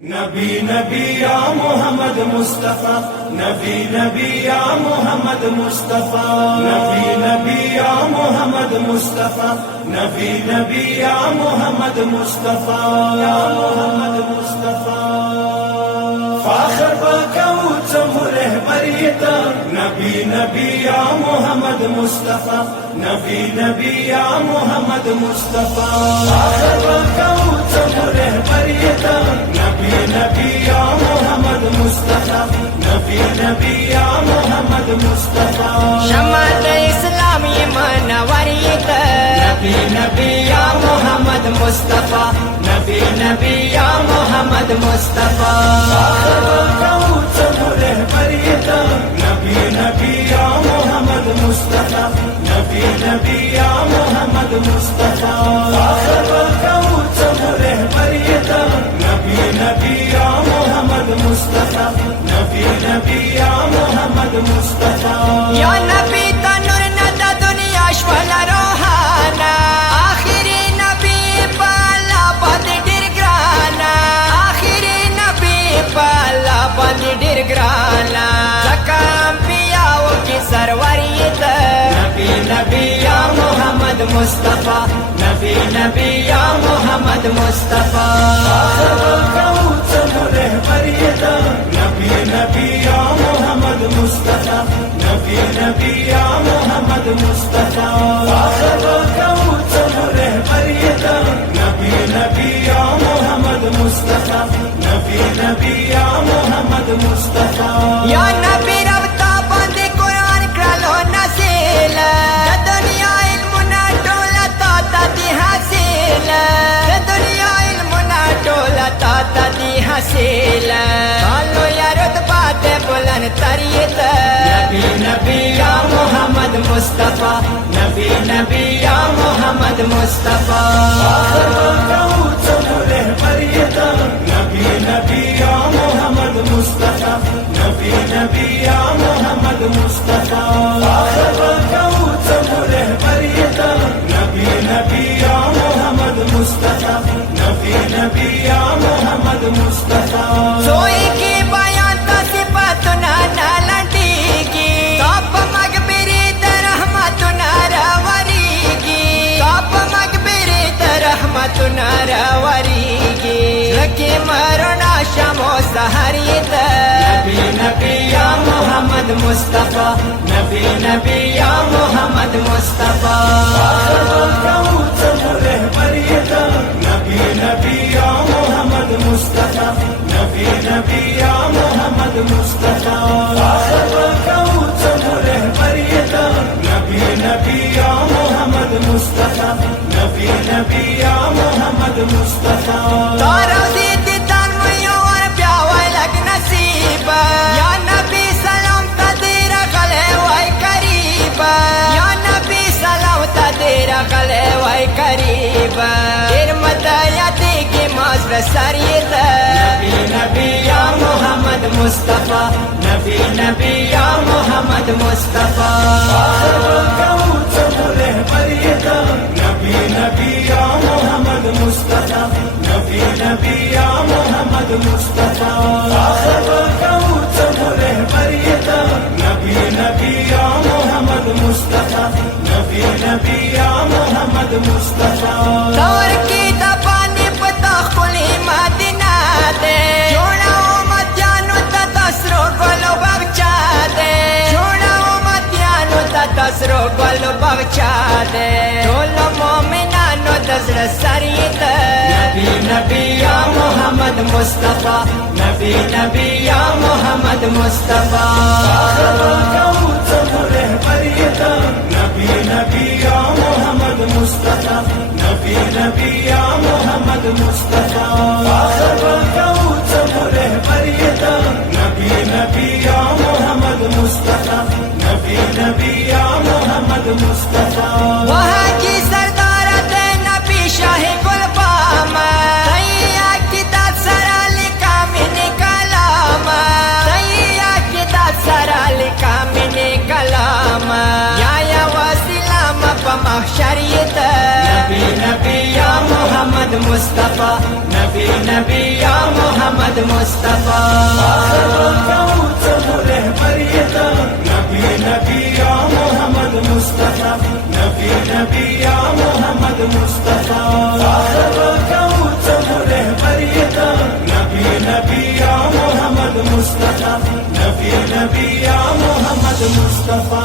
नबी नबी या मोहम्मद मुस्तफा, नबी नबी या मोहम्मद मुस्तफा, नबी नबी या मोहम्मद मुस्तफा, नबी नबी या मोहम्मद मुस्तफा, या मोहम्मद मुस्तफा। फाखर बाकौच रहबरियता, नबी नबी या मोहम्मद मुस्तफा, नबी नबी या मोहम्मद मुस्तफा। फाखर बाकौच रहबरियता, नबी नबी या मोहम्मद मुस्तफा, नबी नबी या मोहम्मद मुस्तफा। शमात इस्लामी मनवरियत, नबी नबी या मोहम्मद मुस्तफा, नबी नबी या मोहम्मद मुस्तफा। रहबरियता, नबी नबी या मोहम्मद मुस्तफा, नबी नबी या मोहम्मद मुस्तफा। रहबरियता, नबी नबी या मोहम्मद मुस्तफा, नबी नबी या मोहम्मद मुस्तफा। या नबी तनुर नदा दुनिया श्वल रोहाना, आखिरी नबी पाला बंद डिरग्राना, आखिरी नबी पाला बंद डिरग्राना। सकाम पियाओ की सरवरियत, नबी नबी या मोहम्मद मुस्तफा, नबी नबी या मोहम्मद मुस्तफा। रहबरियता, नबी नबी या मोहम्मद मुस्तफा, नबी नबी या मोहम्मद मुस्तफा। रहबरियता, नबी नबी या मोहम्मद मुस्तफा, नबी नबी या मोहम्मद मुस्तफा। या नबी रब्ता बंद कुरान क्रलो नसील, दुनिया इल्म ना डोला ती हासिल, दुनिया इल्म ना डोला ती हासिल। कालो या रुतबा ते बुलंद तरीत, नबी नबी या मोहम्मद मुस्तफा, नबी नबी या मोहम्मद मुस्तफा। रहबरियता, नबी नबी या मोहम्मद मुस्तफा, नबी नबी या मोहम्मद मुस्तफा। रहबरियता, नबी नबी या मोहम्मद मुस्तफा, नबी नबी या मोहम्मद मुस्तफा। सोई की बयान तो सिफत ना लटीगी, काप मगबिरी रहमत ना रवरीगी, काप मगबिरी रहमत ना रवरीगी। लकी मरना शमो सहरियत, नबी नबी या मोहम्मद मुस्तफा, नबी नबी या मोहम्मद मुस्तफा। रहबरियता, नबी नबी या मोहम्मद मुस्तफा, नबी नबी या मोहम्मद मुस्तफा। रहबरियता, नबी नबी या मोहम्मद मुस्तफा, नबी नबी या मोहम्मद मुस्तफा। तारो दीदी तान मुयो और प्यावा लग नसीब, या नबी सलाम तदीरा गले वाई करीब, या नबी सलाम तदीरा गले वाई करीब। इरमत यती की माजर सरियत, नबी नबी या मोहम्मद मुस्तफा, नबी नबी या मोहम्मद मुस्तफा। रहबरियता, नबी नबी या मोहम्मद मुस्तफा, नबी नबी या मोहम्मद मुस्तफा। रहबरियता, नबी नबी या मोहम्मद मुस्तफा, नबी नबी या मोहम्मद मुस्तफा। दौर की दपानी पता खुली मदीना दे, जोड़ाओ मध्यानु तस्रो गोलो बगचा दे, जोड़ाओ मध्यानु तस्रो गोलो बगचा दे। डोलो मोमिनानो दजर सरियत, नबी नबी या मोहम्मद मुस्तफा, नबी नबी या मोहम्मद मुस्तफा। रहबरियता, नबी नबी या मोहम्मद मुस्तफा, नबी नबी या मोहम्मद मुस्तफा। रहबरियता, नबी नबी या मोहम्मद मुस्तफा, नबी नबी या मोहम्मद मुस्तफा। वहाँ की सरदार थे नबी शाही गुलफामा, सैया की दाद सरा लिखा मिनी कलामा, सैया की दाद सरा लिखा मिनी कलामा। या वसीलाम पमहशरियत, नबी नबी या मोहम्मद मुस्तफा, नबी नबी या मोहम्मद मुस्तफा रहबरियता नबी नबी या मोहम्मद मुस्तफा नबी नबी या मोहम्मद मुस्तफा रहबरियता नबी नबी या मोहम्मद मुस्तफा नबी नबी या मोहम्मद मुस्तफा